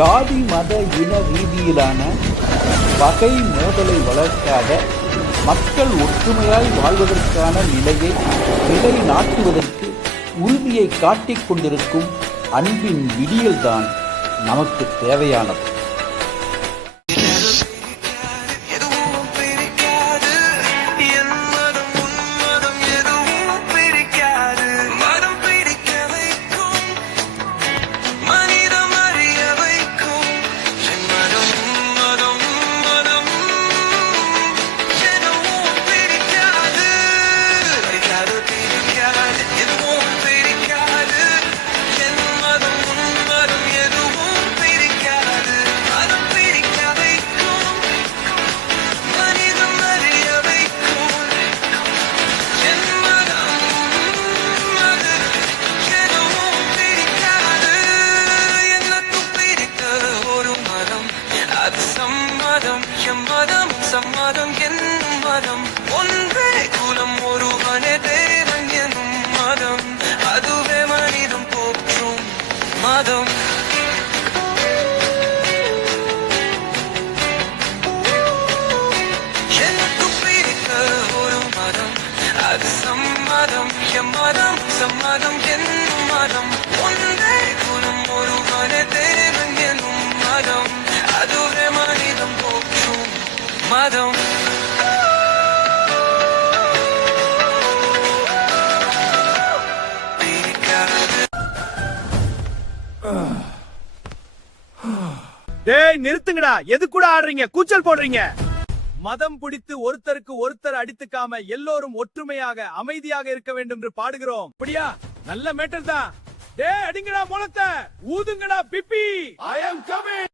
ஜாதி மத இன ரீதியிலான பகை மோதலை வளர்க்காத மக்கள் ஒற்றுமையாய் வாழ்வதற்கான நிலையை நிலைநாட்டுவதற்கு உறுதியை காட்டிக் கொண்டிருக்கும் அன்பின் விடியல்தான் நமக்கு தேவையானது. சம்மதம் என்னும் மதம் ஒன்றே குலம் ஒருவனே தேவன் என்னும் மதம் அதுவே மனிதம் போற்றும் மதம். எனக்கு பிடித்த ஒரு மதம் அது சம்மதம் எம்மதம் சம்மதம் என்னும் மதம் ஒன்றே குலம் ஒருவனே தேவன் என்னும் மதம் அதுவே மனிதம் போற்றும் மதம். டேய் நிறுத்துங்கடா, எது கூட ஆடுறீங்க, கூச்சல் போடுறீங்க. மதம் பிடித்து ஒருத்தருக்கு ஒருத்தர் அடித்துக்காம எல்லோரும் ஒற்றுமையாக அமைதியாக இருக்க வேண்டும் என்று பாடுகிறோம். அப்படியா? நல்ல மேட்டர் தான். டேய் அடிங்கடா மொளத்த, ஊதுங்கடா பிப்பி. I am coming.